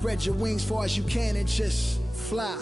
Spread your wings far as you can and just fly.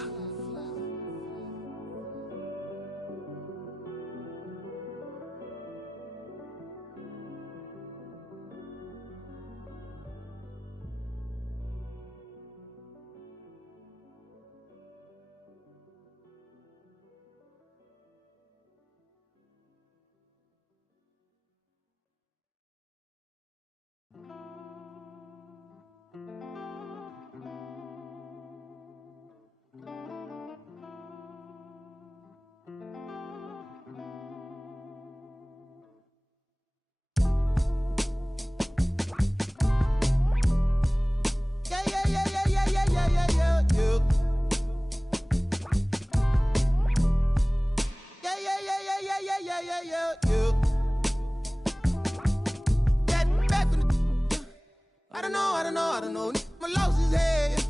I don't know. My loss is head.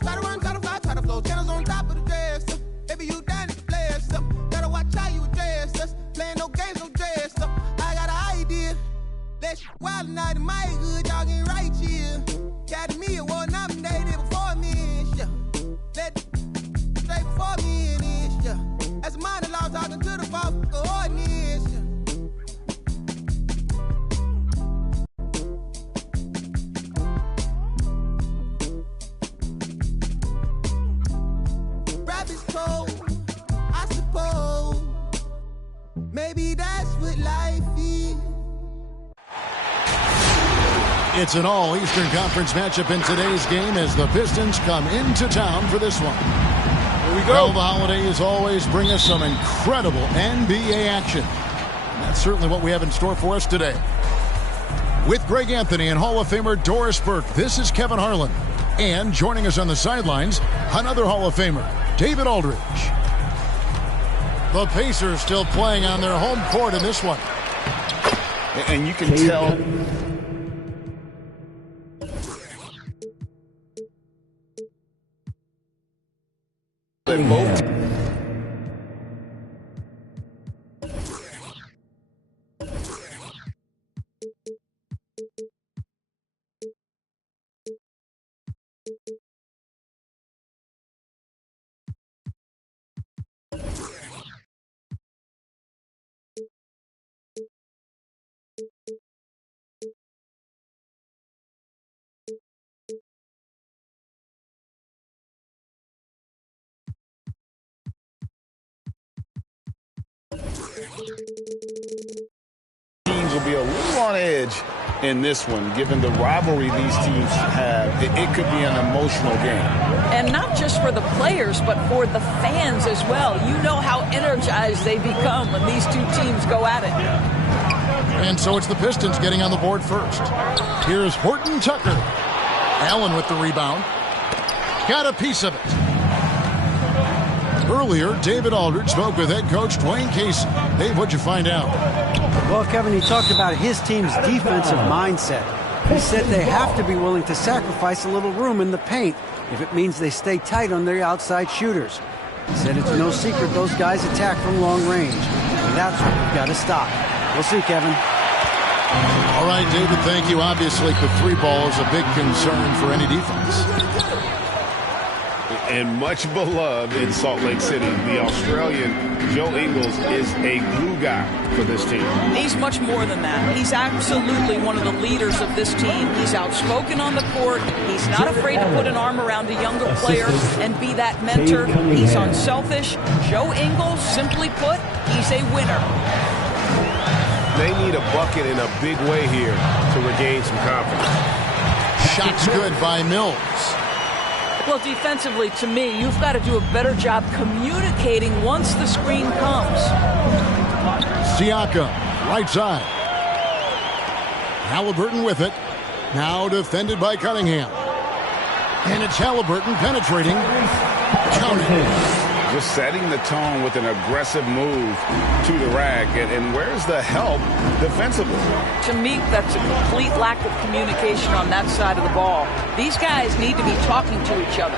Try to run, try to fly, try to flow. Channels on top of the dress. Baby, you done it, bless up. Gotta watch how you address us. Playing no games, no dress up. I got an idea. Let's wild night in my hood, y'all getting right here. Academy Award nominated before me, yeah. Let straight before me, yeah. As a minor law talking to the false coordinates, yeah. I suppose maybe that's what life is. It's an all-Eastern Conference matchup in today's game as the Pistons come into town for this one. Here we go. Well, the holidays always bring us some incredible NBA action. And that's certainly what we have in store for us today. With Greg Anthony and Hall of Famer Doris Burke, this is Kevin Harlan. And joining us on the sidelines, another Hall of Famer, David Aldridge. The Pacers still playing on their home court in this one. And you can tell. That both. Teams will be a little on edge in this one, given the rivalry these teams have. It could be an emotional game. And not just for the players, but for the fans as well. You know how energized they become when these two teams go at it. And so it's the Pistons getting on the board first. Here's Horton Tucker. Allen with the rebound. Got a piece of it. Earlier, David Aldridge spoke with head coach Dwayne Casey. Dave, what'd you find out? Well, Kevin, he talked about his team's defensive mindset. He said they have to be willing to sacrifice a little room in the paint if it means they stay tight on their outside shooters. He said it's no secret those guys attack from long range, and that's what we've got to stop. We'll see, Kevin. All right, David, thank you. Obviously, the three ball is a big concern for any defense. And much beloved in Salt Lake City, the Australian Joe Ingles is a glue guy for this team. He's much more than that. He's absolutely one of the leaders of this team. He's outspoken on the court. He's not afraid to put an arm around a younger player and be that mentor. He's unselfish. Joe Ingles, simply put, he's a winner. They need a bucket in a big way here to regain some confidence. Shots good by Mills. Well, defensively, to me, you've got to do a better job communicating once the screen comes. Siakam, right side. Halliburton with it. Now defended by Cunningham. And it's Halliburton penetrating. Counted. Just setting the tone with an aggressive move to the rack. And where's the help defensively? To me, that's a complete lack of communication on that side of the ball. These guys need to be talking to each other.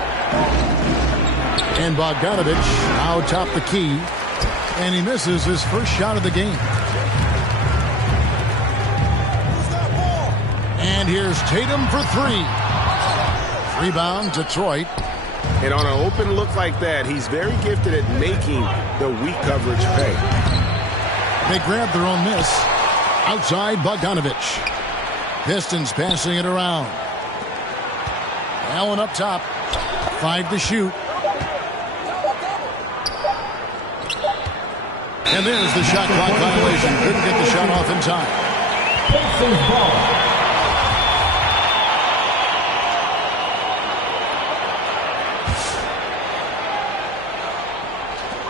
And Bogdanovich now top the key. And he misses his first shot of the game. And here's Tatum for three. Rebound, Detroit. And on an open look like that, he's very gifted at making the weak coverage pay. They grab their own miss. Outside, Bogdanovich. Pistons passing it around. Allen up top. 5 to shoot. And there's the shot clock violation. Couldn't get the shot off in time. Pistons ball.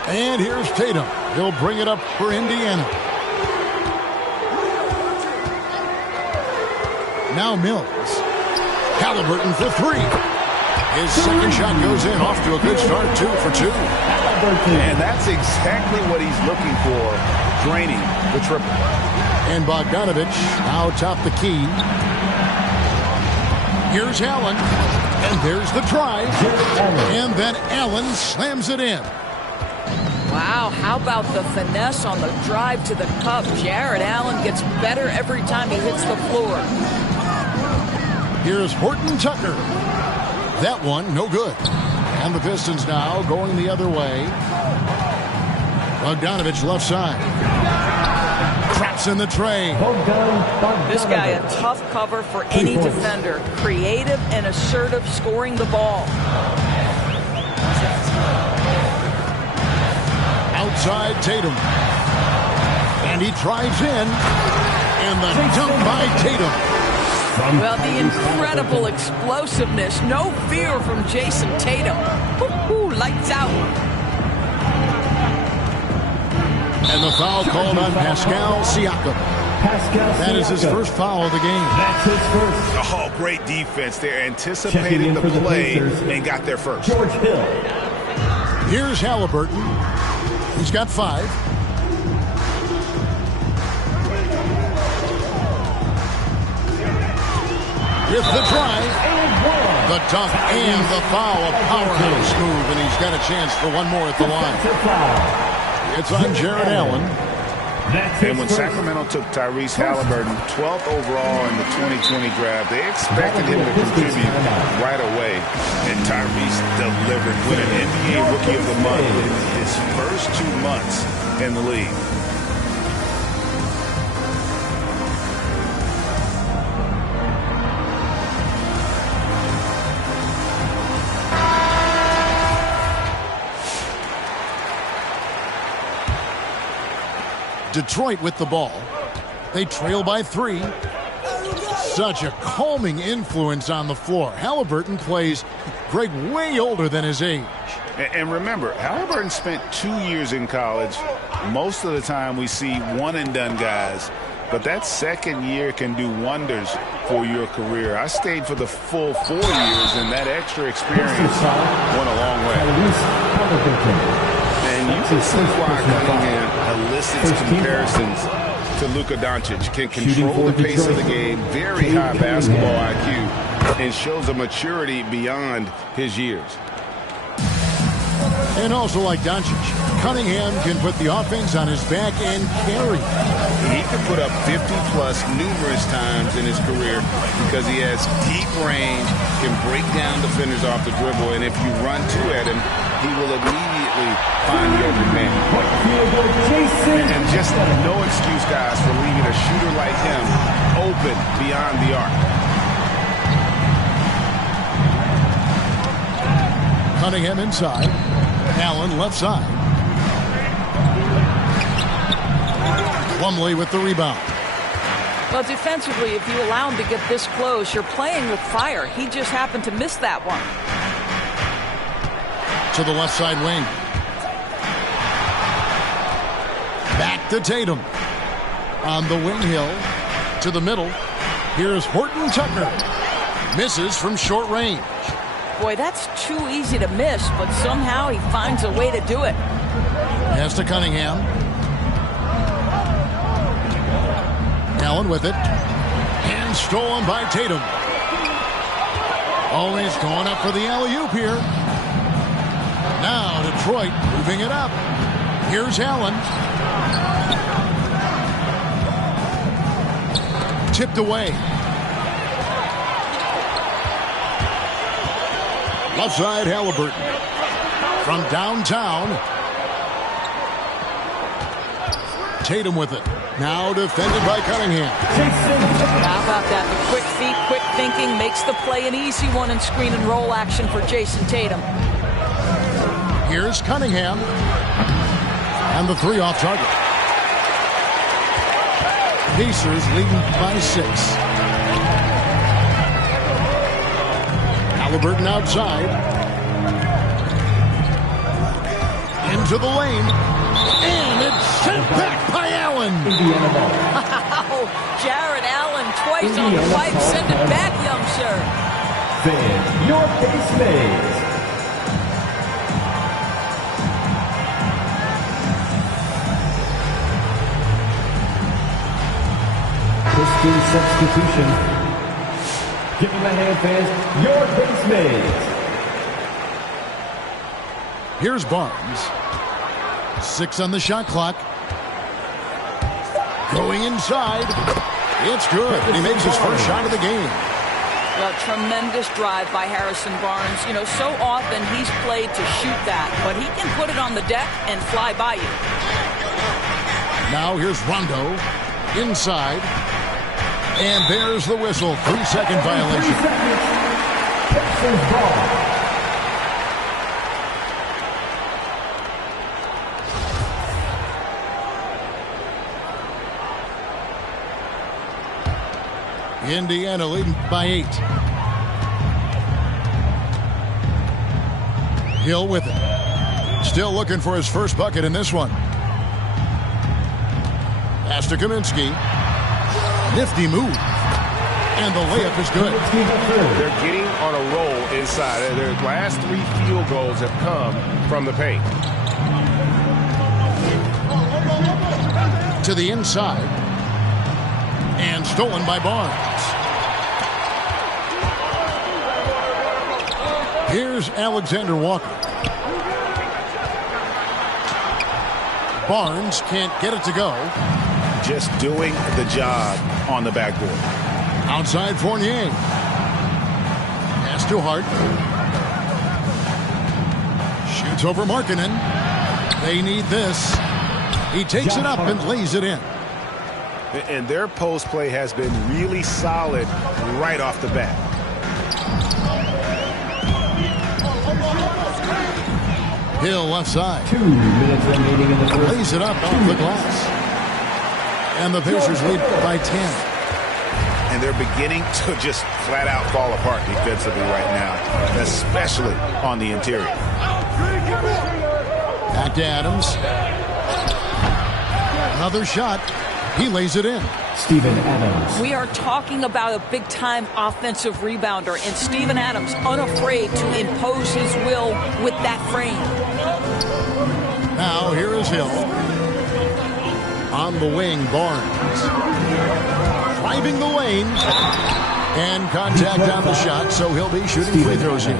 And here's Tatum. He'll bring it up for Indiana. Now Mills. Halliburton for 3. His second shot goes in. Off to a good start. 2 for 2. And that's exactly what he's looking for. Draining the triple. And Bogdanovich now top the key. Here's Allen. And there's the drive. And then Allen slams it in. Wow, how about the finesse on the drive to the cup? Jared Allen gets better every time he hits the floor. Here's Horton Tucker. That one, no good. And the Pistons now going the other way. Bogdanovich left side. Craps in the tray. This guy a tough cover for any defender. Creative and assertive scoring the ball. Outside Tatum. And he drives in. And the dunk by Tatum. Well, the incredible explosiveness. No fear from Jason Tatum. Woo-hoo, lights out. And the foul called on Pascal Siakam. That is his first foul of the game. That's his first. Oh, great defense. They anticipated the play and got there first. George Hill. Here's Halliburton. He's got 5. With the drive, the dunk, and the foul. A powerhouse move, and he's got a chance for one more at the line. It's on Jared Allen. And when Sacramento took Tyrese Halliburton, 12th overall in the 2020 draft, they expected him to contribute right away. And Tyrese delivered with an NBA Rookie of the Month in his first 2 months in the league. Detroit with the ball. They trail by 3. Such a calming influence on the floor. Halliburton plays great, way older than his age. And remember, Halliburton spent 2 years in college. Most of the time we see one-and-done guys. But that second year can do wonders for your career. I stayed for the full 4 years, and that extra experience went a long way. And you can see why Cunningham elicits comparisons to Luka Doncic. Can control the pace of the game, very high basketball IQ, and shows a maturity beyond his years. And also like Doncic, Cunningham can put the offense on his back and carry. He can put up 50-plus numerous times in his career because he has deep range, can break down defenders off the dribble, and if you run two at him, he will immediately find the open man. And just no excuse, guys, for leaving a shooter like him open beyond the arc. Cunningham inside. Allen left side. Plumlee with the rebound. Well, defensively, if you allow him to get this close, you're playing with fire. He just happened to miss that one. To the left side wing. Back to Tatum. On the wing hill. To the middle. Here's Horton Tucker. Misses from short range. Boy, that's too easy to miss, but somehow he finds a way to do it. Pass to Cunningham. Allen with it. And stolen by Tatum. Always going up for the alley-oop here. Now Detroit moving it up. Here's Allen. Tipped away. Left side, Halliburton. From downtown. Tatum with it. Now defended by Cunningham. How about that? The quick feet, quick thinking makes the play an easy one in screen and roll action for Jason Tatum. Here's Cunningham. And the three off target. Pacers leading by 6. Halliburton outside. Into the lane. And it's sent back by Allen. Wow, Jared Allen twice on the pipe. Send it back, young sir. Fan, your base mates. Piston substitution. Give him a hand, fans. Your base mates. Here's Barnes. 6 on the shot clock. Going inside. It's good. And he makes his first shot of the game. A tremendous drive by Harrison Barnes. You know, so often he's played to shoot that, but he can put it on the deck and fly by you. Now here's Rondo. Inside. And there's the whistle. 3-second violation. 3 seconds. Pistons ball. Indiana leading by 8. Hill with it. Still looking for his first bucket in this one. Pass to Kaminsky. Nifty move. And the layup is good. They're getting on a roll inside. Their last 3 field goals have come from the paint. To the inside. And stolen by Barnes. Here's Alexander Walker. Barnes can't get it to go. Just doing the job on the backboard. Outside Fournier. Pass to Hart. Shoots over Markkanen. They need this. He takes it up and lays it in. And their post play has been really solid right off the bat. Hill left side. 2 minutes remaining in the first. Lays it up off the glass. And the Pacers lead by 10. And they're beginning to just flat out fall apart defensively right now, especially on the interior. Back to Adams. Another shot. He lays it in. Steven Adams. We are talking about a big-time offensive rebounder, and Steven Adams unafraid to impose his will with that frame. Now here is Hill. On the wing, Barnes. Driving the lane. And contact on the shot, so he'll be shooting free throws here.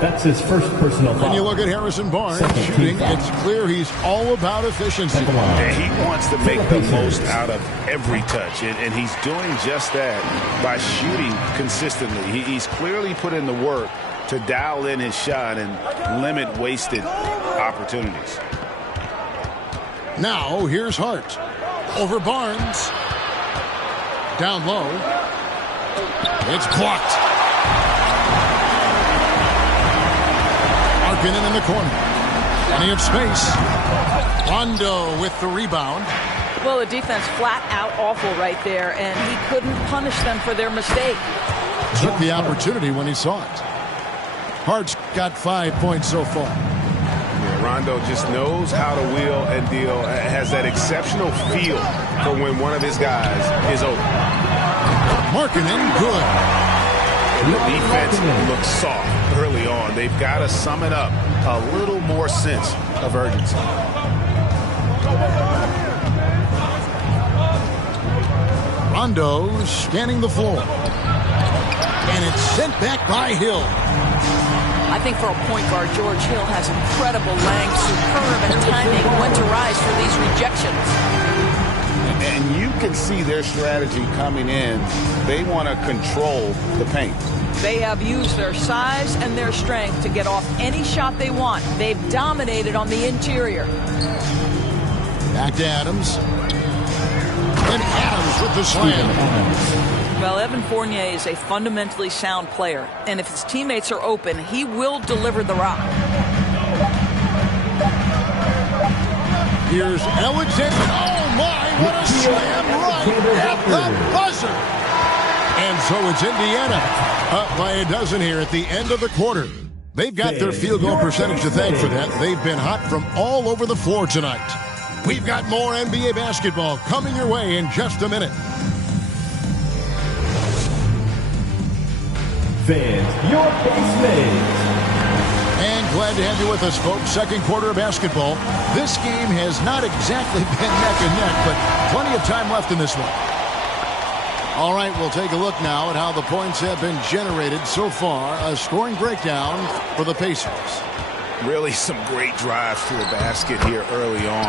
That's his first personal foul. When you look at Harrison Barnes shooting, it's clear he's all about efficiency. And he wants to make the most out of every touch, and he's doing just that by shooting consistently. He's clearly put in the work to dial in his shot and limit wasted opportunities. Now here's Hart. Over Barnes. Down low. It's blocked. Markkanen in the corner. Plenty of space. Rondo with the rebound. Well, the defense flat out awful right there, and he couldn't punish them for their mistake. Took the opportunity when he saw it. Hart's got 5 points so far. Yeah, Rondo just knows how to wheel and deal. Has that exceptional feel for when one of his guys is open. Markkanen, good. The defense looks soft early on. They've got to sum it up. A little more sense of urgency. Rondo scanning the floor. And it's sent back by Hill. I think for a point guard, George Hill has incredible length, superb at timing, when to rise for these rejections. And you can see their strategy coming in. They want to control the paint. They have used their size and their strength to get off any shot they want. They've dominated on the interior. Back to Adams. And Adams with the slam. Well, Evan Fournier is a fundamentally sound player, and if his teammates are open, he will deliver the rock. Here's Alexander. Oh, my, what a slam right at the buzzer. And so it's Indiana up by a dozen here at the end of the quarter. They've got their field goal percentage to thank for that. They've been hot from all over the floor tonight. We've got more NBA basketball coming your way in just a minute. Fans, your basement. And glad to have you with us, folks. Second quarter of basketball. This game has not exactly been neck and neck, but plenty of time left in this one. All right, we'll take a look now at how the points have been generated so far. A scoring breakdown for the Pacers. Really some great drives to the basket here early on.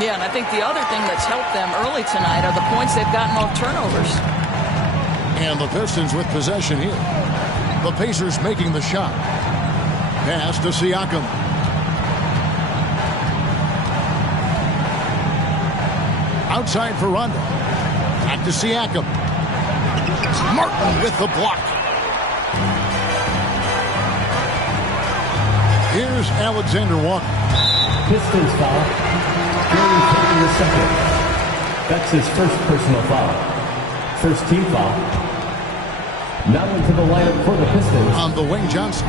Yeah, and I think the other thing that's helped them early tonight are the points they've gotten off turnovers. And the Pistons with possession here. The Pacers making the shot. Pass to Siakam. Outside for Rondo. Back to Siakam. Martin with the block. Here's Alexander Walker. Pistons foul. Curry taking the second. That's his first personal foul. First team foul. Now into the lineup for the Pistons. On the wing, Johnson.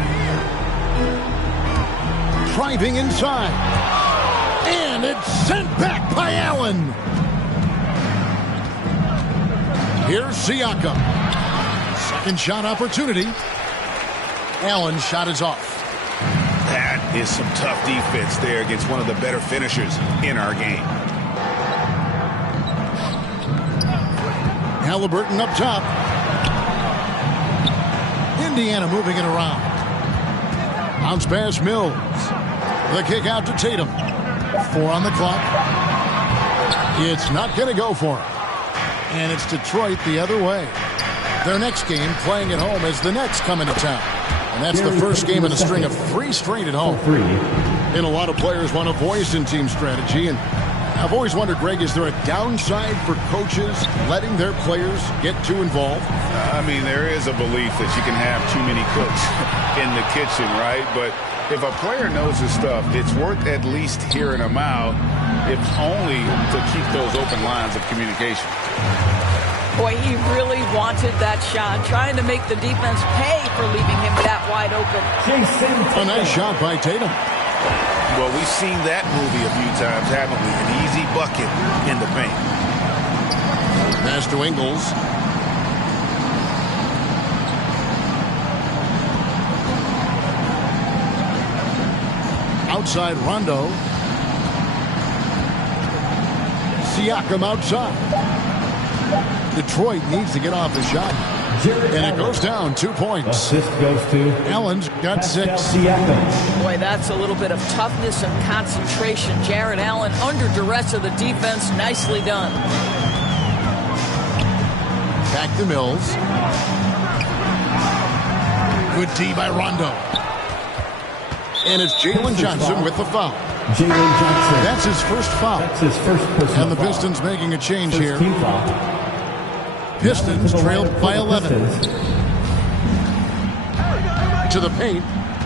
Driving inside. And it's sent back by Allen. Here's Siakam. Second shot opportunity. Allen's shot is off. That is some tough defense there against one of the better finishers in our game. Halliburton up top. Indiana moving it around. Bounce pass Mills. The kick out to Tatum. 4 on the clock. It's not going to go for him. And it's Detroit the other way. Their next game playing at home as the Nets come into town. And that's the first game in a string of 3 straight at home. And a lot of players want a voice in team strategy. And I've always wondered, Greg, is there a downside for coaches letting their players get too involved? I mean, there is a belief that you can have too many cooks in the kitchen, right? But if a player knows his stuff, it's worth at least hearing him out, if only to keep those open lines of communication. Boy, he really wanted that shot, trying to make the defense pay for leaving him that wide open. A nice shot by Tatum. Well, we've seen that movie a few times, haven't we? An easy bucket in the paint. Pass to Ingles. Outside Rondo. Siakam outside. Detroit needs to get off the shot. And it goes down 2 points. Assist goes to Allen's got 6. Boy, that's a little bit of toughness and concentration. Jarrett Allen under duress of the defense. Nicely done. Back to Mills. Good D by Rondo. And it's Jalen Johnson with the foul. Jalen Johnson. That's his first foul. That's his first personal And the foul. Pistons making a change First here. team foul. Pistons trailed by 11. Pistons. To the paint.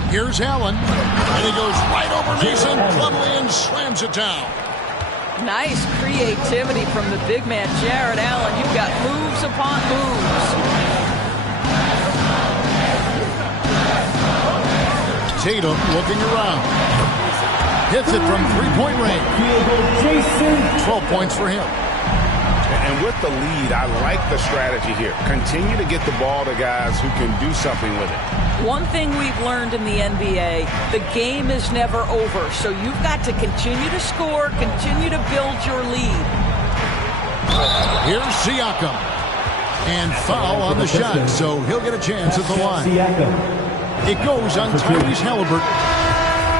Here's Allen. And he goes right over Mason Plumlee and slams it down. Nice creativity from the big man, Jarrett Allen. You've got moves upon moves. Tatum looking around. Hits it from three-point range. 12 points for him. And with the lead, I like the strategy here. Continue to get the ball to guys who can do something with it. One thing we've learned in the NBA, the game is never over. So you've got to continue to score, continue to build your lead. Here's Siakam. And foul on the shot, so he'll get a chance at the line. It goes on Tyrese Halliburton.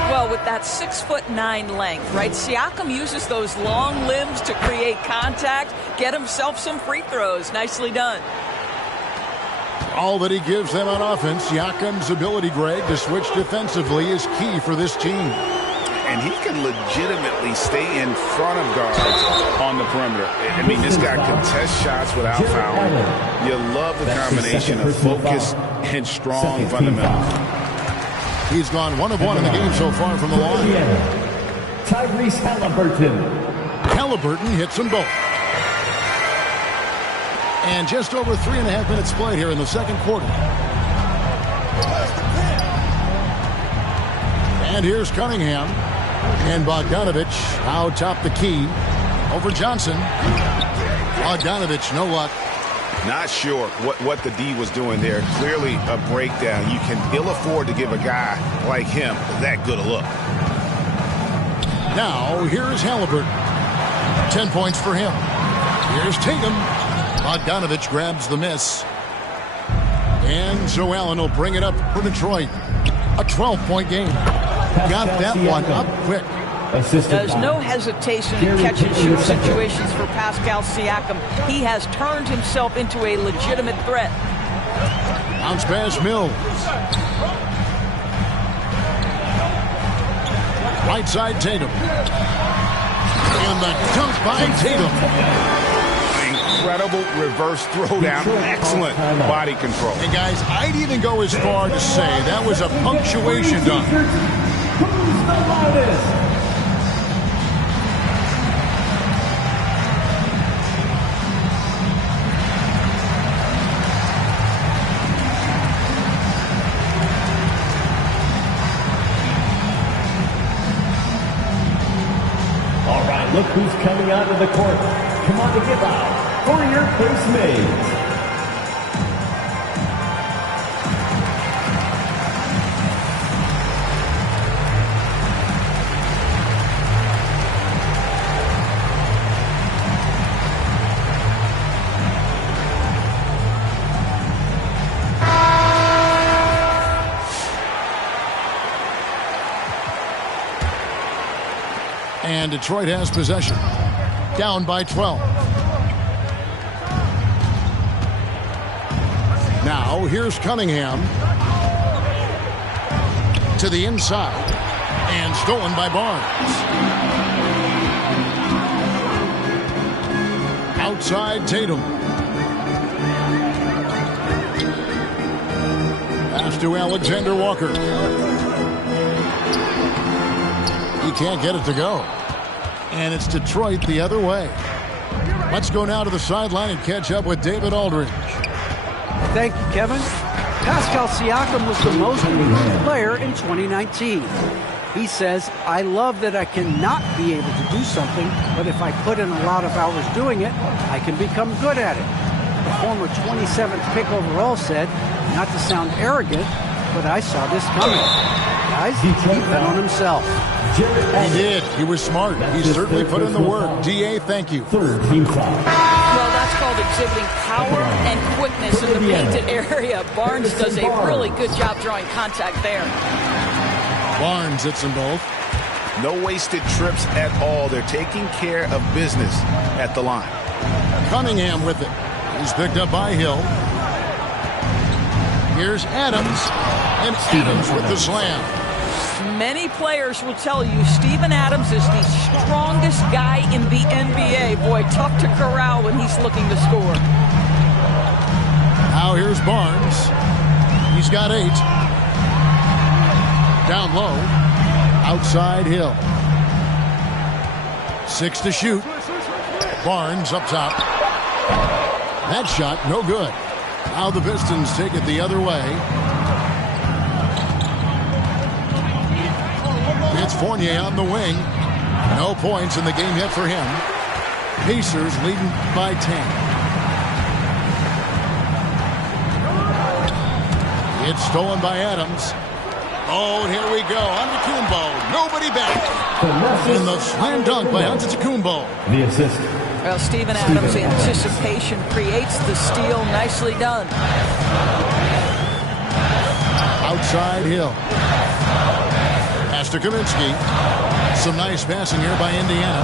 Well, with that 6'9" length, right? Siakam uses those long limbs to create contact, get himself some free throws. Nicely done. All that he gives them on offense, Siakam's ability, Greg, to switch defensively is key for this team. And he can legitimately stay in front of guards on the perimeter. I mean, this guy contests shots without fouling. You love the combination of focus and strong fundamentals. He's gone 1 of 1 in the game so far from the line. Tyrese Halliburton. Halliburton hits them both. And just over 3.5 minutes played here in the second quarter. And here's Cunningham. And Bogdanovich out top the key over Johnson. Bogdanovich, no luck. Not sure what the D was doing there. Clearly a breakdown. You can ill afford to give a guy like him that good a look. Now, here's Halliburton. 10 points for him. Here's Tatum. Bogdanovich grabs the miss. And Joe Allen will bring it up for Detroit. A 12-point game. Got that one up quick. There's no hesitation in catch-and-shoot situations for Pascal Siakam. He has turned himself into a legitimate threat. Bounce pass, Mills. Right side, Tatum. And the dunk by Tatum. Incredible reverse throwdown. Excellent body control. And guys, I'd even go as far to say that was a punctuation dunk. Who's the loudest? All right, look who's coming out of the court. Come on to get loud for your first mate. And Detroit has possession. Down by 12. Now, here's Cunningham. To the inside. And stolen by Barnes. Outside Tatum. Pass to Alexander Walker. He can't get it to go. And it's Detroit the other way. Let's go now to the sideline and catch up with David Aldridge. Thank you, Kevin. Pascal Siakam was the most improved player in 2019. He says, I love that I cannot be able to do something, but if I put in a lot of hours doing it, I can become good at it. The former 27th pick overall said, not to sound arrogant, but I saw this coming. Guys, he bet on himself. He did. He was smart. He certainly put in the work. D.A., thank you. Third team foul. Well, that's called exhibiting power and quickness in the painted area. Barnes does a really good job drawing contact there. Barnes hits them both. No wasted trips at all. They're taking care of business at the line. Cunningham with it. He's picked up by Hill. Here's Adams. And Adams with the slam. Many players will tell you Steven Adams is the strongest guy in the NBA. Boy, tough to corral when he's looking to score. Now here's Barnes. He's got 8. Down low. Outside Hill. 6 to shoot. Barnes up top. That shot, no good. Now the Pistons take it the other way. It's Fournier on the wing. No points in the game yet for him. Pacers leading by 10. It's stolen by Adams. Oh, and here we go. Antetokounmpo. Nobody back. And the slam dunk by Antetokounmpo. The assist. Well, Steven Adams' anticipation creates the steal. Nicely done. Outside Hill. Pass to Kaminsky. Some nice passing here by Indiana.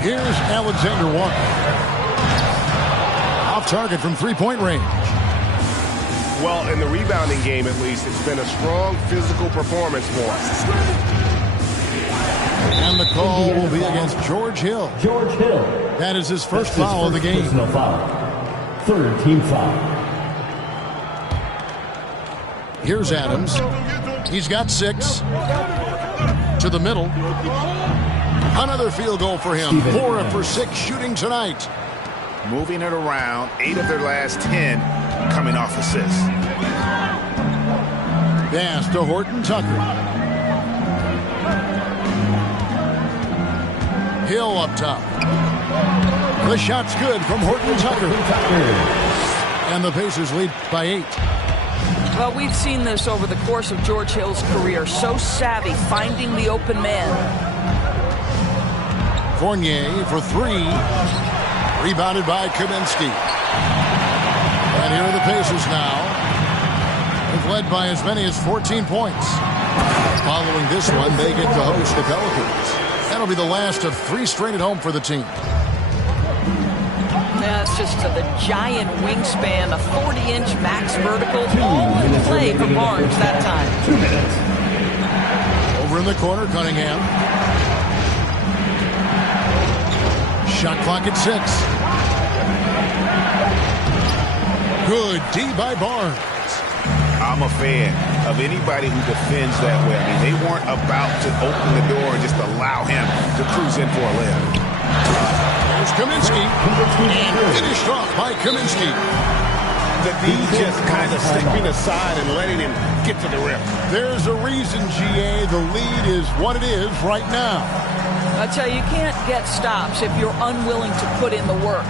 Here's Alexander Walker. Off target from 3-point range. Well, in the rebounding game, at least, it's been a strong physical performance for him. And the call will be against George Hill. George Hill. That is his first foul of the game. Personal foul. Third team foul. Here's Adams. He's got 6. To the middle. Another field goal for him. 4 for 6 shooting tonight. Moving it around. 8 of their last 10 coming off assists. Pass to Horton Tucker. Hill up top. The shot's good from Horton Tucker. And the Pacers lead by 8. Well, we've seen this over the course of George Hill's career. So savvy, finding the open man. Fournier for 3. Rebounded by Kaminsky. And here are the Pacers now. They've led by as many as 14 points. Following this one, they get to host the Pelicans. That'll be the last of 3 straight at home for the team. Yeah, it's just the giant wingspan, a 40-inch max vertical, all in play for Barnes that time. 2 minutes. Over in the corner, Cunningham. Shot clock at 6. Good D by Barnes. I'm a fan of anybody who defends that way. I mean, they weren't about to open the door and just allow him to cruise in for a layup. There's Kaminsky. And finished off by Kaminsky. The D just kind of stepping aside and letting him get to the rim. There's a reason, GA, the lead is what it is right now. I tell you, you can't get stops if you're unwilling to put in the work.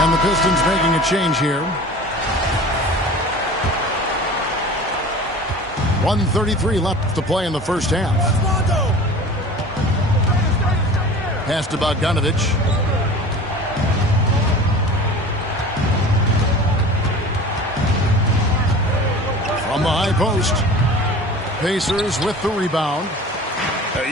And the Pistons making a change here. 1:33 left to play in the first half. Pass to Bogdanovic. From the high post. Pacers with the rebound.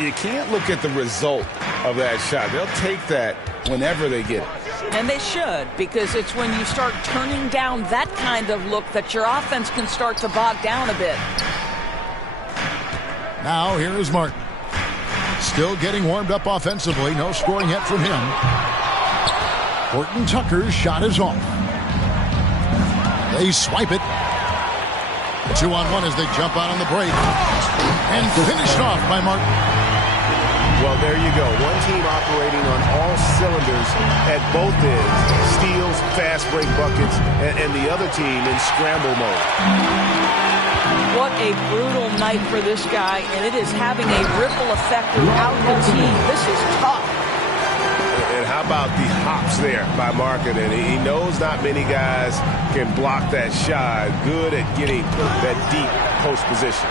You can't look at the result of that shot. They'll take that whenever they get it. And they should, because it's when you start turning down that kind of look that your offense can start to bog down a bit. Now here is Martin. Still getting warmed up offensively. No scoring yet from him. Horton Tucker's shot is off. They swipe it. 2-on-1 as they jump out on the break. And finished off by Martin. Well, there you go. One team operating on all cylinders at both ends. Steals, fast break buckets, and the other team in scramble mode. What a brutal night for this guy, and it is having a ripple effect throughout the team. This is tough. And how about the hops there by Markkanen? He knows not many guys can block that shot. Good at getting that deep post position.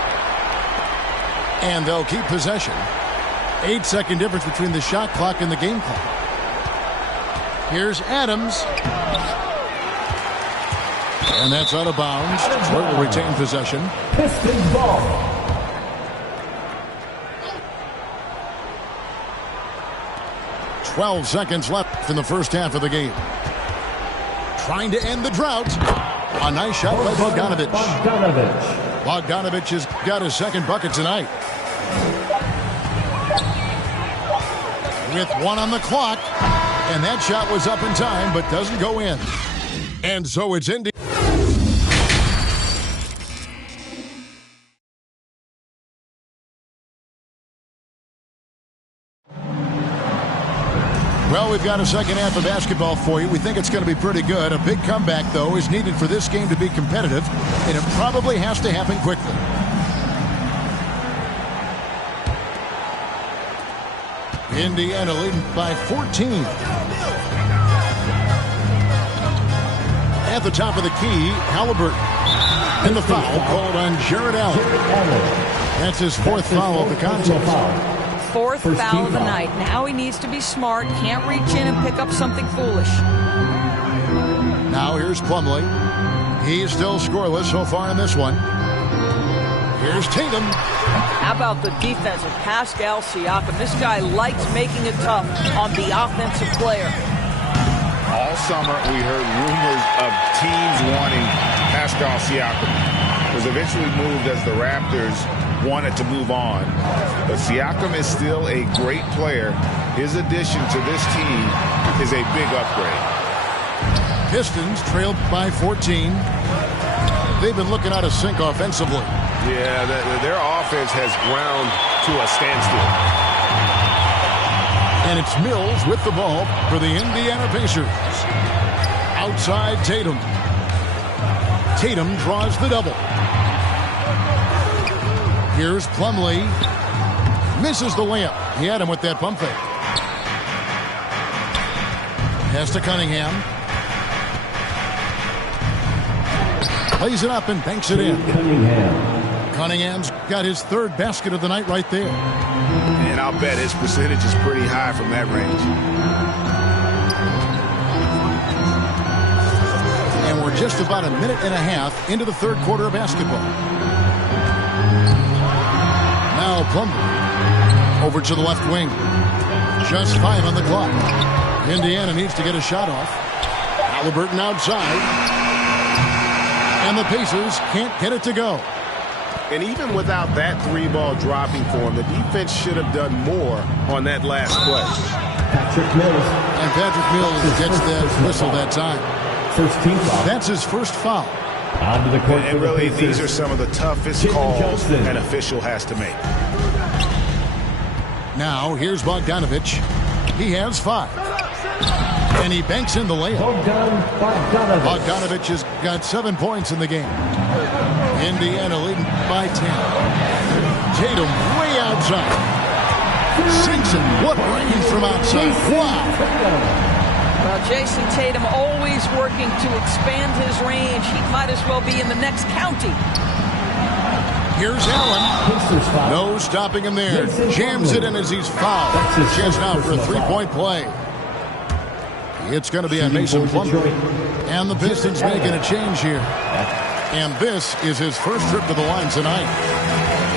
And they'll keep possession. 8-second difference between the shot clock and the game clock. Here's Adams. And that's out of bounds. Detroit will retain possession. Pistons ball. Twelve seconds left in the first half of the game. Trying to end the drought. A nice shot by Bogdanovic. Bogdanovic has got his second bucket tonight. With 1 on the clock. And that shot was up in time, but doesn't go in. And so it's ending. Well, we've got a second half of basketball for you. We think it's going to be pretty good. A big comeback, though, is needed for this game to be competitive, and it probably has to happen quickly. Indiana leading by 14. At the top of the key, Halliburton. And the foul called on Jared Allen. That's his 4th foul of the contest. 4th foul of the night. Now he needs to be smart. Can't reach in and pick up something foolish. Now here's Plumlee. He's still scoreless so far in this one. Here's Tatum. How about the defense of Pascal Siakam? This guy likes making it tough on the offensive player. All summer, we heard rumors of teams wanting Pascal Siakam. It was eventually moved as the Raptors wanted to move on. But Siakam is still a great player. His addition to this team is a big upgrade. Pistons trailed by 14. They've been looking out of sync offensively. Yeah, their offense has ground to a standstill. And it's Mills with the ball for the Indiana Pacers. Outside Tatum. Tatum draws the double. Here's Plumlee. Misses the layup. He had him with that pump fake. Pass to Cunningham. Plays it up and banks it in. Cunningham's got his third basket of the night right there. And I'll bet his percentage is pretty high from that range. And we're just about a minute and a half into the third quarter of basketball. Now Plumlee over to the left wing. Just 5 on the clock. Indiana needs to get a shot off. Halliburton outside. And the Pacers can't get it to go. And even without that 3-ball dropping for him, the defense should have done more on that last play. Patrick Mills. And Patrick Mills gets that whistle that time. First team foul. That's his first foul. Onto the court And really, these are some of the toughest calls an official has to make. Now, here's Bogdanovich. He has 5. And he banks in the layup. Bogdanovich has got 7 points in the game. Indiana leading by 10. Tatum way outside. Sinks it. What range from outside. Wow. Well, Jason Tatum always working to expand his range. He might as well be in the next county. Here's Allen. No stopping him there. Jams it in as he's fouled. Chance now for a 3-point play. It's going to be on Mason Plumlee. And the Pistons making a change here. And this is his first trip to the line tonight.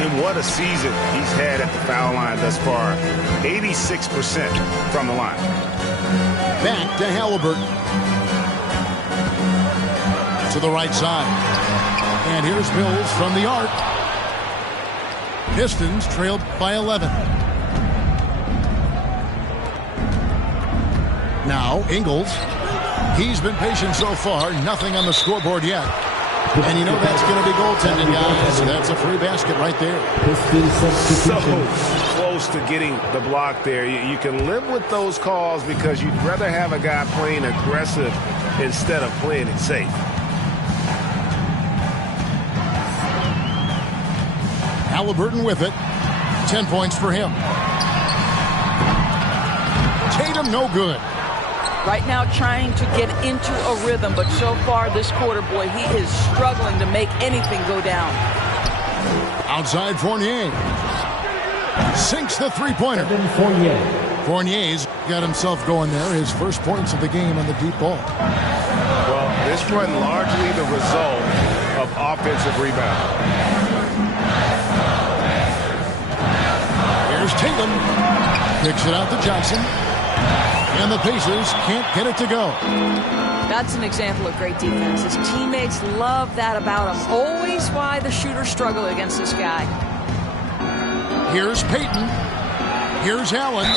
And what a season he's had at the foul line thus far. 86% from the line. Back to Halliburton. To the right side. And here's Mills from the arc. Pistons trailed by 11. Now, Ingles. He's been patient so far. Nothing on the scoreboard yet. And you know that's going to be goaltending, guys. That's a free basket right there. So close to getting the block there. You can live with those calls because you'd rather have a guy playing aggressive instead of playing it safe. Halliburton with it. 10 points for him. Tatum no good. Right now trying to get into a rhythm, but so far this quarter, boy, he is struggling to make anything go down. Outside Fournier. Sinks the three-pointer. Fournier's got himself going there. His first points of the game on the deep ball. Well, this run largely the result of offensive rebound. Here's Tatum. Kicks it out to Johnson. And the Pacers can't get it to go. That's an example of great defense. His teammates love that about him. Always why the shooters struggle against this guy. Here's Payton. Here's Allen.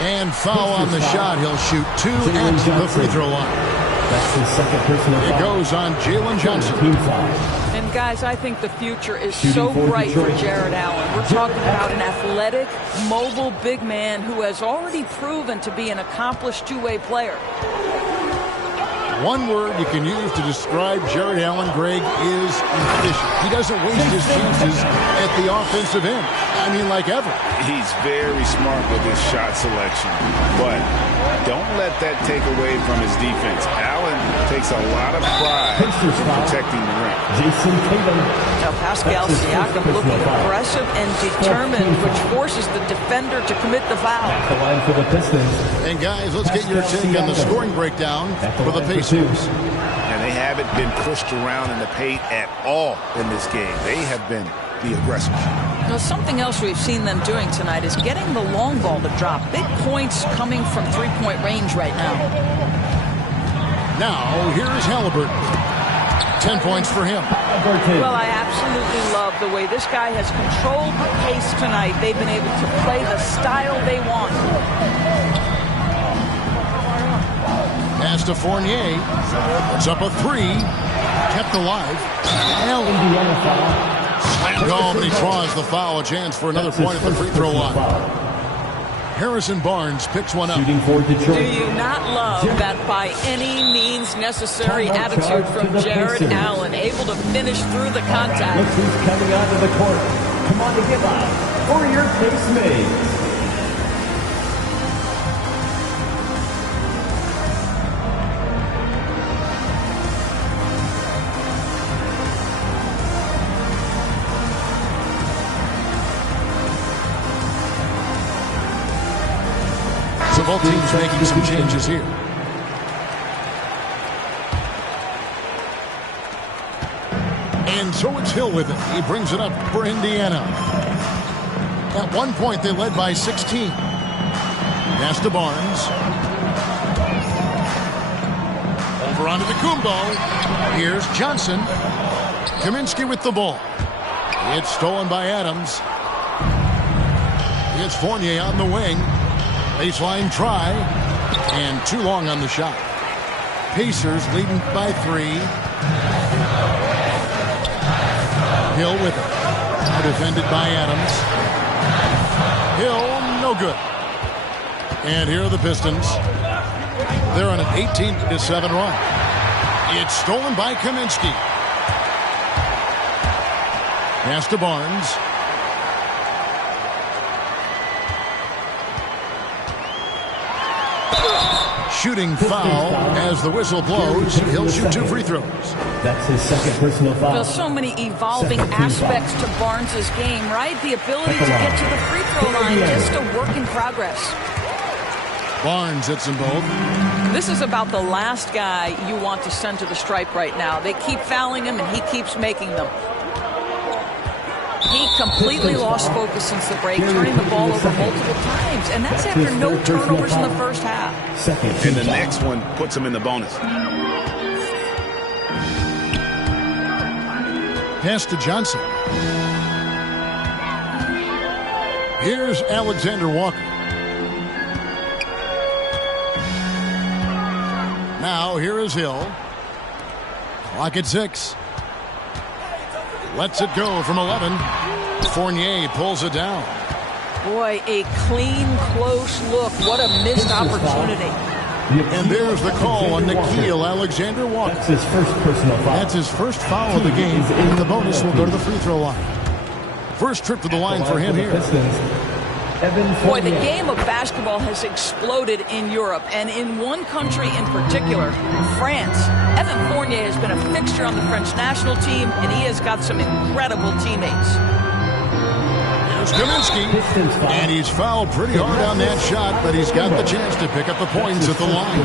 And foul on the shot. He'll shoot 2 at the free throw line. That's his second personal foul. It goes on Jalen Johnson. And guys, I think the future is so bright for Jared Allen. We're talking about an athletic, mobile big man who has already proven to be an accomplished two-way player. One word you can use to describe Jared Allen, Greg, is efficient. He doesn't waste his chances at the offensive end. I mean, like ever. He's very smart with his shot selection, but don't let that take away from his defense. Allen takes a lot of pride in protecting the rim. Jason Tatum. Now Pascal Siakam looking aggressive and determined, which forces the defender to commit the foul. The line for the Pistons. And guys, let's get your take on the scoring breakdown for the Pacers. And they haven't been pushed around in the paint at all in this game. They have been the aggressors. Now, something else we've seen them doing tonight is getting the long ball to drop. Big points coming from three-point range right now. Now, here's Halliburton. 10 points for him. Well, I absolutely love the way this guy has controlled the pace tonight. They've been able to play the style they want. Pass to Fournier. Puts up a three. Kept alive. Indiana foul. Slammed home, and he draws the foul. A chance for another point at the free throw line. Harrison Barnes picks one up. Shooting for Detroit. Do you not love that by any means necessary attitude from Jared Allen, able to finish through the contact? Look who's coming onto the court. Come on to give up for your case made. So both teams making some changes here. And so it's Hill with it. He brings it up for Indiana. At one point, they led by 16. Pass to Barnes. Over onto the Kumbo. Here's Johnson. Kaminsky with the ball. It's stolen by Adams. It's Fournier on the wing. Baseline try, and too long on the shot. Pacers leading by 3. Hill with it. Now defended by Adams. Hill, no good. And here are the Pistons. They're on an 18-7 run. It's stolen by Kaminsky. Pass to Barnes. Shooting foul as the whistle blows. He'll shoot 2 free throws. That's his second personal foul. Well, so many evolving aspects to Barnes' game, right? The ability to get to the free throw line, just a work in progress. Barnes hits them both. This is about the last guy you want to send to the stripe right now. They keep fouling him, and he keeps making them. He completely lost focus since the break, turning the ball over multiple times. And that's after no turnovers in the first half. And the next one puts him in the bonus. Pass to Johnson. Here's Alexander Walker. Now here is Hill. Clock at 6. Lets it go from 11. Fournier pulls it down. Boy, a clean, close look. What a missed opportunity. And there's the call on Nickeil Alexander Walker. That's his first personal foul. That's his first foul of the game. And the bonus will go to the free throw line. First trip to the line for him here. Boy, the game of basketball has exploded in Europe, and in one country in particular, France. Evan Fournier has been a fixture on the French national team, and he has got some incredible teammates. Here's Kaminsky, and he's fouled pretty hard on that shot, but he's got the chance to pick up the points at the line.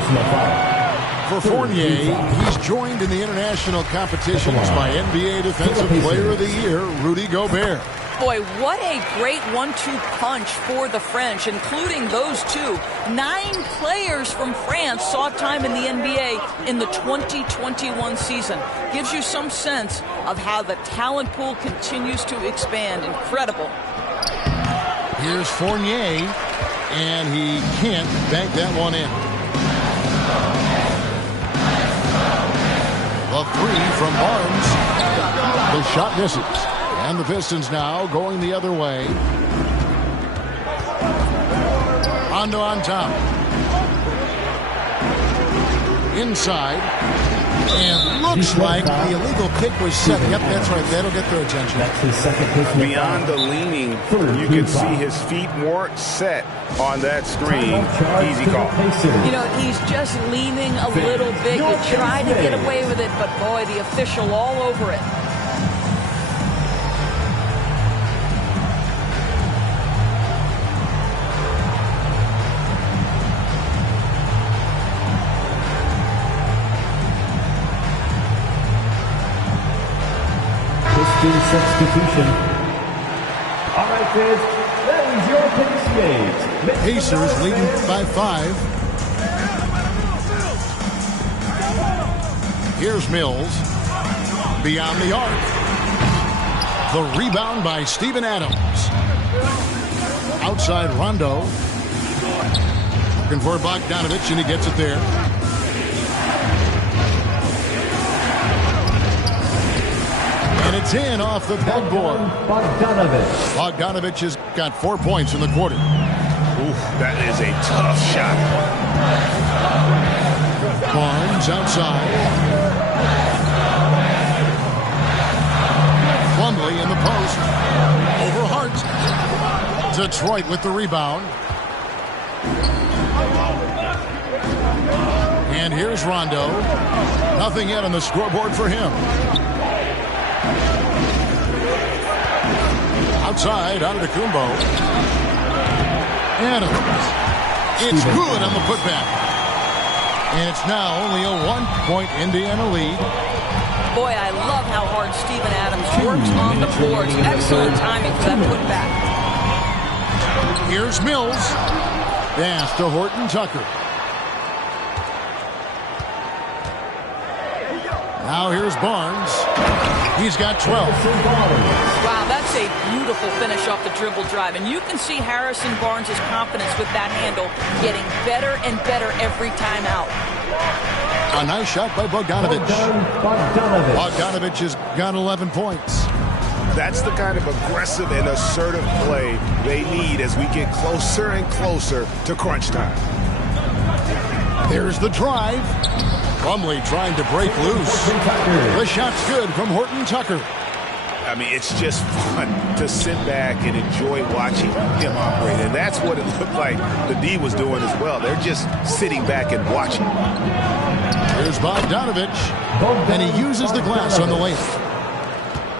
For Fournier, he's joined in the international competitions by NBA Defensive Player of the Year, Rudy Gobert. Boy, what a great 1-2 punch for the French, including those two. 9 players from France saw time in the NBA in the 2021 season. Gives you some sense of how the talent pool continues to expand. Incredible. Here's Fournier, and he can't bank that one in. The 3 from Barnes. The shot misses. And the Pistons now going the other way. Rondo on top. Inside. And looks like the illegal kick was set. Yep, that's right. That'll get their attention. That's his second personal Beyond the leaning, you can see his feet weren't set on that screen. Easy call. You know, he's just leaning a little bit. You try to get away with it, but boy, the official all over it. Substitution. That is your pace game. Pacers leading by 5. Here's Mills. Beyond the arc. The rebound by Steven Adams. Outside Rondo. Looking for Bogdanovich, and he gets it there. And it's in off the backboard. Bogdanovich has got 4 points in the quarter. Ooh, that is a tough shot. Barnes outside. Plumlee in the post. Over Hart. Detroit with the rebound. And here's Rondo. Nothing yet on the scoreboard for him. Outside, Antetokounmpo. Adams. It's good on the putback. And it's now only a 1-point Indiana lead. Boy, I love how hard Steven Adams works on the boards. Excellent timing for that putback. Here's Mills. Pass to Horton Tucker. Now here's Barnes. He's got 12. Wow, that's a beautiful finish off the dribble drive. And you can see Harrison Barnes' confidence with that handle getting better and better every time out. A nice shot by Bogdanovich. Bogdanovich has got 11 points. That's the kind of aggressive and assertive play they need as we get closer and closer to crunch time. There's the drive. Plumlee trying to break loose. The shot's good from Horton Tucker. I mean, it's just fun to sit back and enjoy watching him operate. And that's what it looked like the D was doing as well. They're just sitting back and watching. Here's Bogdanovich. And he uses the glass on the layup.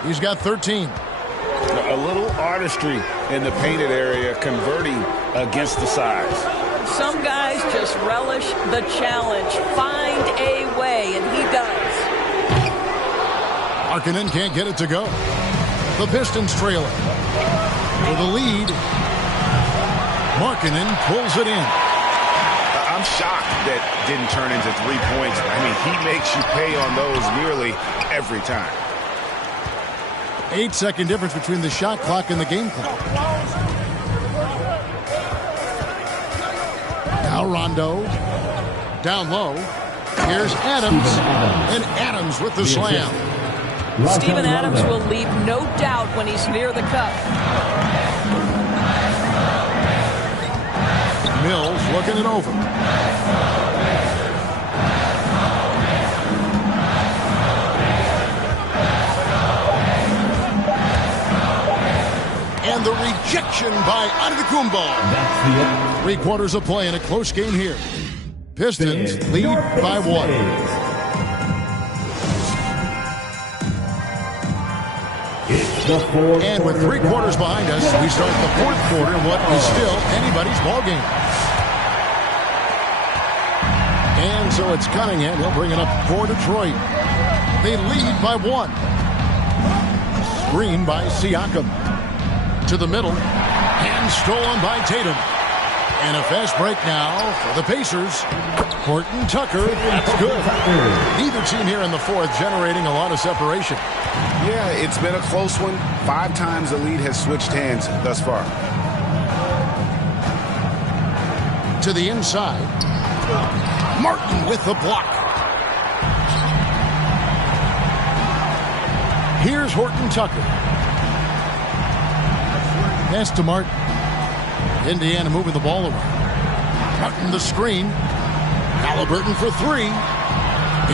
He's got 13. A little artistry in the painted area, converting against the size. Some guys just relish the challenge. Find a way, and he does. Markkanen can't get it to go. The Pistons trailer. For the lead. Markkanen pulls it in. I'm shocked that didn't turn into 3 points. I mean, he makes you pay on those nearly every time. 8-second difference between the shot clock and the game clock. Now Rondo. Down low. Here's Adams. And Adams with the slam. Steven Adams will leave no doubt when he's near the cup. Mills looking it over. And the rejection by Antetokounmpo. 3 quarters of play in a close game here. Pistons lead by 1. And with 3 quarters behind us, we start the 4th quarter in what is still anybody's ball game. And so it's Cunningham. He'll bring it up for Detroit. They lead by 1. Screen by Siakam. To the middle. And stolen by Tatum. And a fast break now for the Pacers. Horton Tucker. That's good. Neither team here in the 4th generating a lot of separation. Yeah, it's been a close one. 5 times the lead has switched hands thus far. To the inside. Martin with the block. Here's Horton Tucker. Pass to Martin. Indiana moving the ball away. Martin the screen. Halliburton for 3.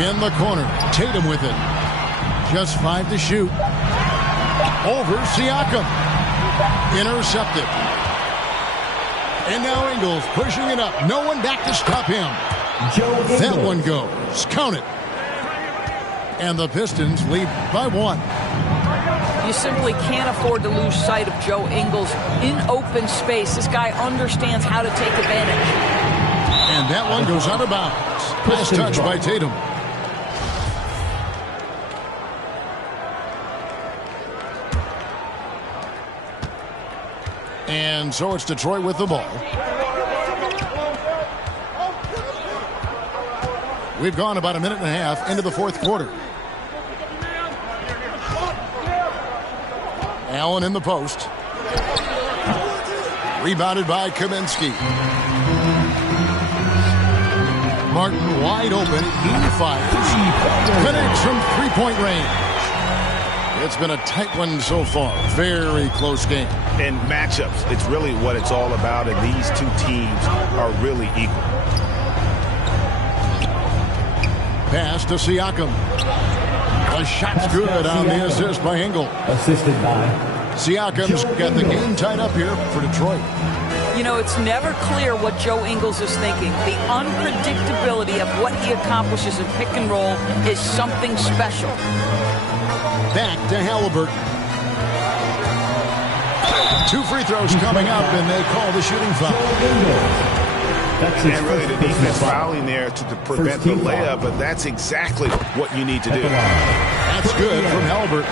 In the corner. Tatum with it. Just 5 to shoot. Over Siakam. Intercepted. And now Ingles pushing it up. No one back to stop him. That one goes. Count it. And the Pistons lead by 1. You simply can't afford to lose sight of Joe Ingles in open space. This guy understands how to take advantage. And that one goes out of bounds. Pass touch by Tatum. And so it's Detroit with the ball. We've gone about a minute and a half into the fourth quarter. Allen in the post. Rebounded by Kaminsky. Martin wide open. He fires. Connects from three-point range. It's been a tight one so far. Very close game. In matchups, it's really what it's all about, and these two teams are really equal. Pass to Siakam. The shot's good on the assist by Engel. Assisted by Siakam's got the game tied up here for Detroit. You know, it's never clear what Joe Ingles is thinking. The unpredictability of what he accomplishes in pick and roll is something special. Back to Halliburton. 2 free throws coming up, and they call the shooting foul. And really the defense fouling there to prevent the layup, but that's exactly what you need to do. That's good from Halliburton.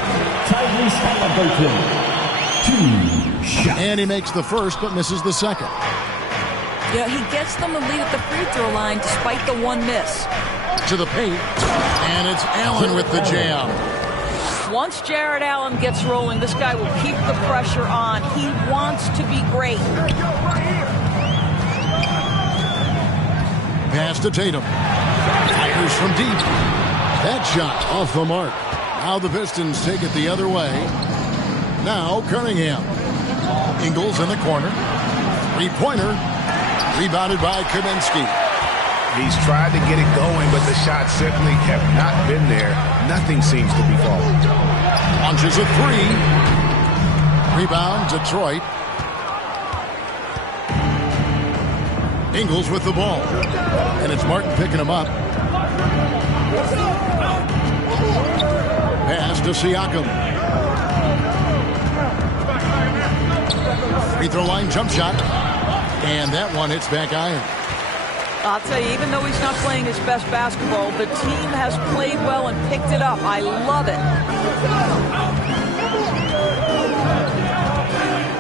And he makes the first, but misses the second. Yeah, he gets them the lead at the free throw line despite the one miss. To the paint, and it's Allen with the jam. Once Jared Allen gets rolling, this guy will keep the pressure on. He wants to be great. Pass to Tatum. Fires from deep. That shot off the mark. Now the Pistons take it the other way. Now Cunningham. Ingles in the corner. Three-pointer. Rebounded by Kaminsky. He's tried to get it going, but the shots simply have not been there. Nothing seems to be falling. Launches a three. Rebound, Detroit. Ingles with the ball. And it's Martin picking him up. Pass to Siakam. Free throw line jump shot. And that one hits back iron. I'll tell you, even though he's not playing his best basketball, the team has played well and picked it up. I love it.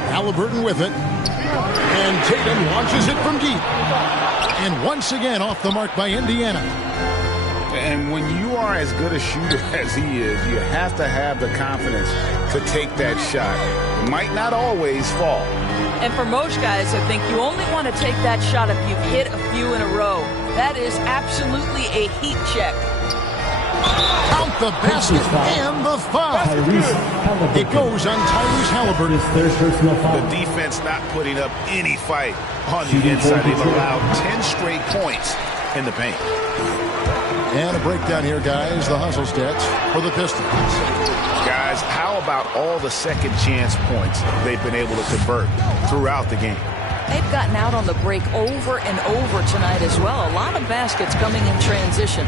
Halliburton with it. And Tatum launches it from deep. And once again off the mark by Indiana. And when you are as good a shooter as he is, you have to have the confidence to take that shot. It might not always fall. And for most guys, I think you only want to take that shot if you've hit a few in a row. That is absolutely a heat check. Count the basket and the foul. It goes on Tyrese Halliburton. The defense not putting up any fight on the inside. They've allowed 10 straight points in the paint. And a breakdown here, guys. The hustle stats for the Pistons. Guys, how about all the second chance points they've been able to convert throughout the game? They've gotten out on the break over and over tonight as well. A lot of baskets coming in transition.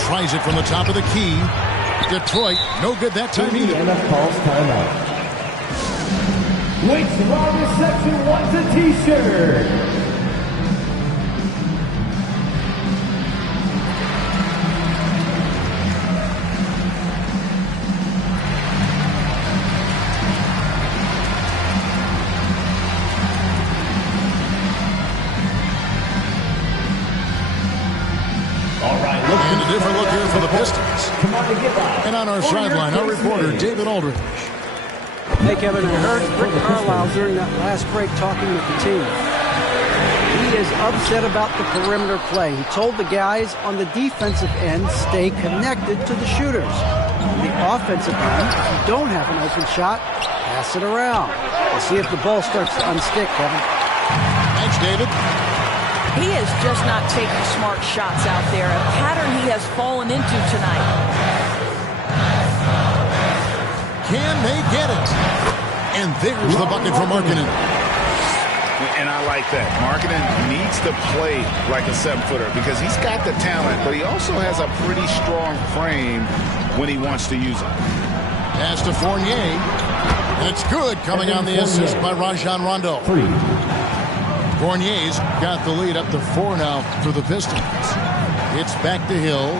Tries it from the top of the key. Detroit, no good that time either. Indiana calls timeout. Waits long reception wants a t-shirt. And a different look here for the Pistons. And on our sideline, our reporter, David Aldridge. Hey, Kevin, I heard Rick Carlisle during that last break talking with the team. He is upset about the perimeter play. He told the guys on the defensive end, stay connected to the shooters. On the offensive end, if you don't have an open shot, pass it around. We'll see if the ball starts to unstick, Kevin. Thanks, David. He is just not taking smart shots out there, a pattern he has fallen into tonight. Can they get it? And there's the bucket for Markkanen. And I like that. Markkanen needs to play like a 7-footer because he's got the talent, but he also has a pretty strong frame when he wants to use it. Pass to Fournier. That's good, coming on the assist by Rajon Rondo. Fournier's got the lead up to 4 now for the Pistons. It's back to Hill.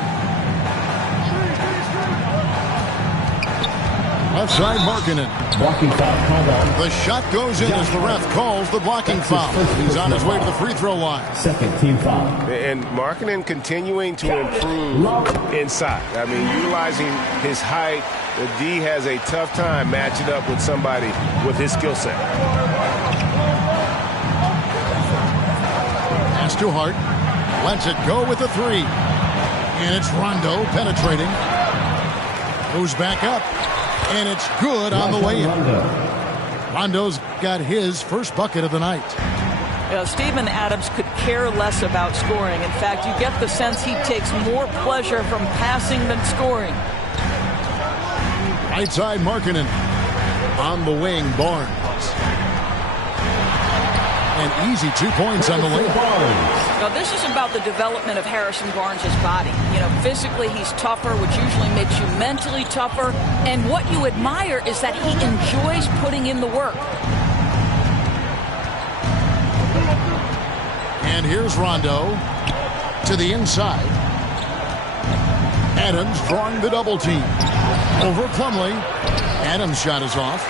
Left side, Markkanen. Blocking foul called on. The shot goes in as the ref calls the blocking foul. He's on his way to the free throw line. Second team foul. And Markkanen continuing to improve inside. I mean, utilizing his height. The D has a tough time matching up with somebody with his skill set. Pass to Hart. Lets it go with the three. And it's Rondo penetrating. Goes back up. And it's good on the way in. Rondo's got his first bucket of the night. Steven Adams could care less about scoring. In fact, you get the sense he takes more pleasure from passing than scoring. Right side, Markkanen. On the wing, Barnes. And easy 2 points on the layup. Now, this is about the development of Harrison Barnes' body. You know, physically he's tougher, which usually makes you mentally tougher. And what you admire is that he enjoys putting in the work. And here's Rondo to the inside. Adams drawing the double team. Over Plumlee. Adams' shot is off.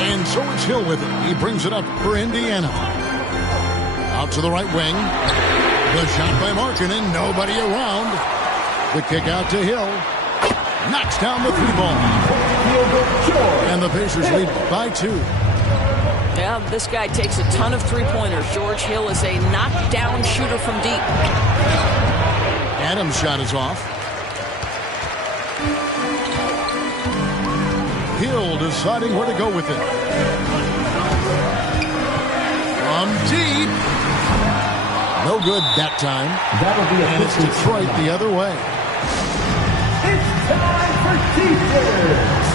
And so it's Hill with it. He brings it up for Indiana. Out to the right wing. The shot by Markkanen. Nobody around. The kick out to Hill. Knocks down the three ball. And the Pacers lead by 2. Yeah, this guy takes a ton of three-pointers. George Hill is a knockdown shooter from deep. Adams' shot is off. Hill deciding where to go with it. From deep. No good that time. And it's Detroit the other way. It's time for defense.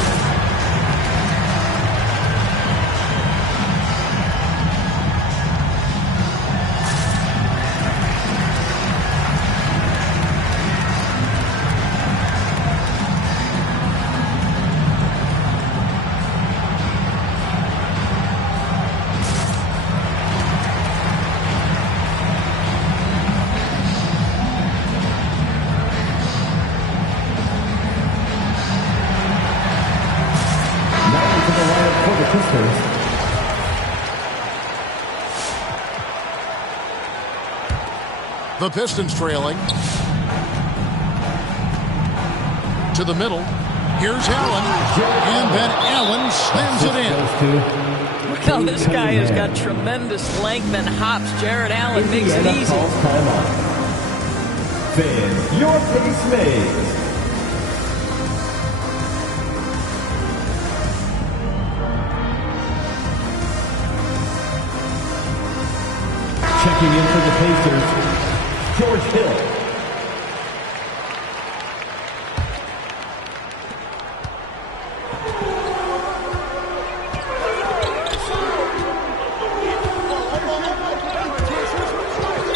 The Pistons trailing. To the middle. Here's Allen. And then Allen slams it in. Well, this guy has got tremendous length and hops. Jared Allen makes it easy. Fans, your pace made. Checking in for the Pacers, George Hill.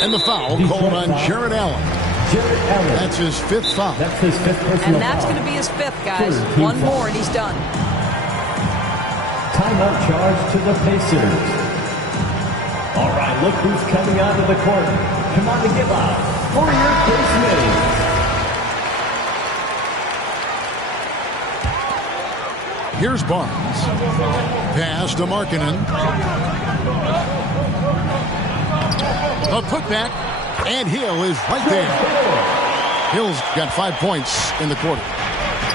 And the foul called on Jared Allen. That's his 5th foul. That's his 5th personal foul. And that's going to be his 5th, guys. One more and he's done. Timeout charge to the Pacers. All right, look who's coming onto the court. Come on to give up for your pace mates. Here's Barnes. Pass to Markkanen. A putback, and Hill is right there. Hill's got 5 points in the quarter.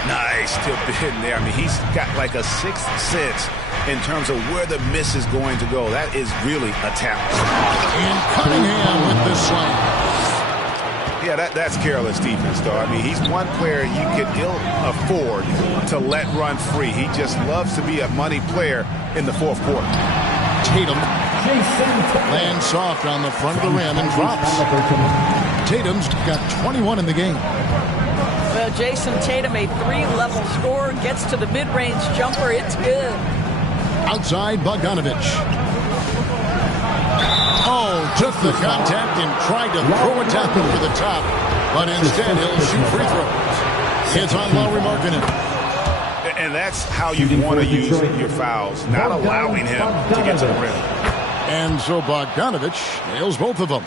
Nice tip in there. I mean, he's got like a 6th sense in terms of where the miss is going to go. That is really a talent. And Cunningham with the slam. Yeah, that's careless defense, though. I mean, he's one player you could ill afford to let run free. He just loves to be a money player in the 4th quarter. Tatum lands soft on the front of the rim and drops. Tatum's got 21 in the game. Well, Jason Tatum, a 3-level scorer, gets to the mid-range jumper. It's good. Outside, Bogdanovich. Oh, took the contact and tried to throw it down over the top. But instead, he'll shoot free throws. It's on Lauri Markkanen. And that's how you want to use your fouls, not allowing him to get to the rim. And so Bogdanovich nails both of them.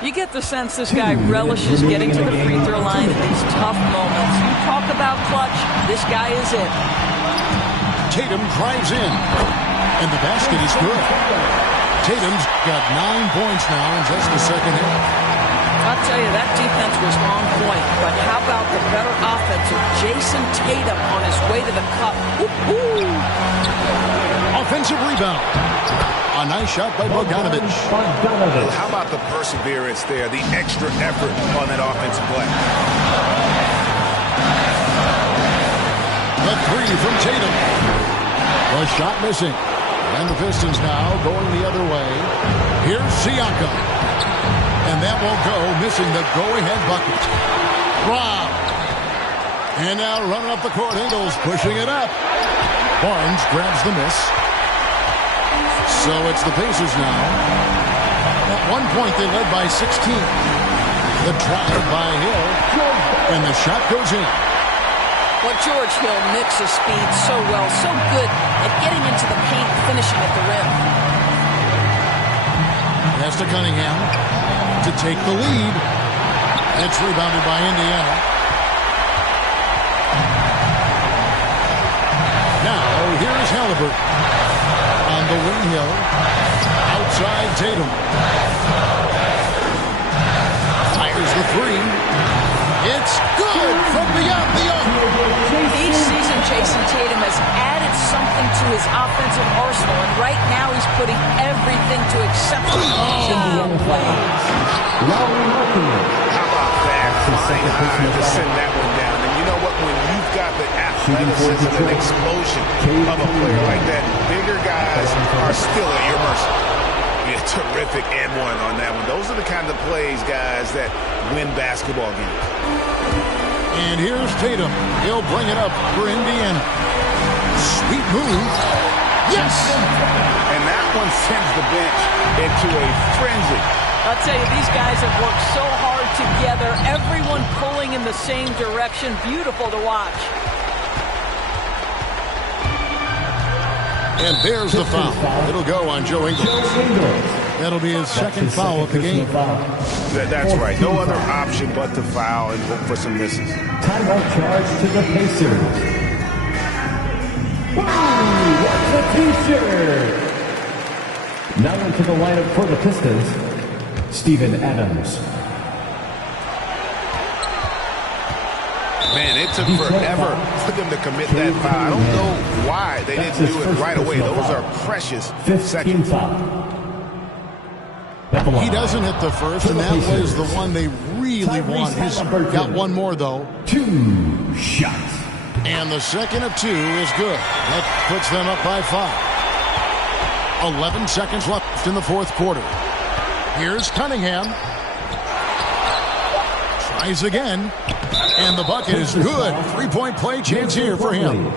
You get the sense this guy relishes getting to the free throw line in these tough moments. You talk about clutch, this guy is it. Tatum drives in, and the basket is good. Tatum's got 9 points now in just the second half. I'll tell you, that defense was on point, but how about the better offense of Jason Tatum on his way to the cup? Woo-hoo! Offensive rebound. A nice shot by Bogdanovic. How about the perseverance there, the extra effort on that offensive play? The three from Tatum. The shot missing. And the Pistons now going the other way. Here's Siakam. And that won't go, missing the go-ahead bucket. Wow. And now running up the court, Ingles pushing it up. Barnes grabs the miss. So it's the Pacers now. At one point, they led by 16. The drive by Hill. And the shot goes in. Well, George Hill mixes speed so well, so good at getting into the paint, finishing at the rim. Pass to Cunningham to take the lead. It's rebounded by Indiana. Now, here's Halliburton. On the wing hill. Outside Tatum. Fires the three. It's good from beyond the arc. Each season, Jason Tatum has added something to his offensive arsenal, and right now he's putting everything to exceptional plays. How about that? Flying high to send that one down. And you know what? When you've got the athleticism and explosion of a player like that, bigger guys are still at your mercy. Yeah, terrific and one on that one. Those are the kind of plays, guys, that win basketball games. And here's Tatum. He'll bring it up for Indiana. Sweet move. Yes! And that one sends the bench into a frenzy. I'll tell you, these guys have worked so hard together. Everyone pulling in the same direction. Beautiful to watch. And there's the foul. It'll go on Joe Ingles. That'll be his second foul of the game. That's right. No other option but to foul and look for some misses. Timeout charge to the Pacers. Ooh, what's a t-shirt? Now into the lineup for the Pistons, Steven Adams. Man, it took forever for them to commit that foul. I don't know why they didn't do it right away. Those are precious seconds. He doesn't hit the first, and that was the one they really want. He's got one more, though. 2 shots. And the second of 2 is good. That puts them up by 5. 11 seconds left in the fourth quarter. Here's Cunningham. Tries again. And the bucket is good. 3-point play chance here for him.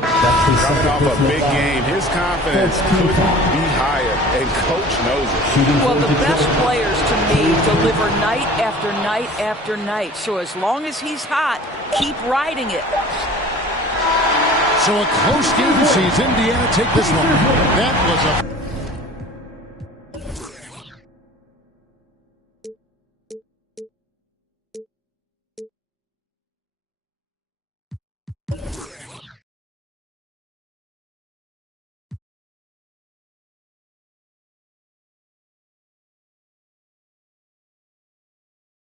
Coming off a big game, his confidence couldn't be higher, and coach knows it. Well, the best players, to me, deliver night after night after night. So as long as he's hot, keep riding it. So a close game sees Indiana take this one. That was a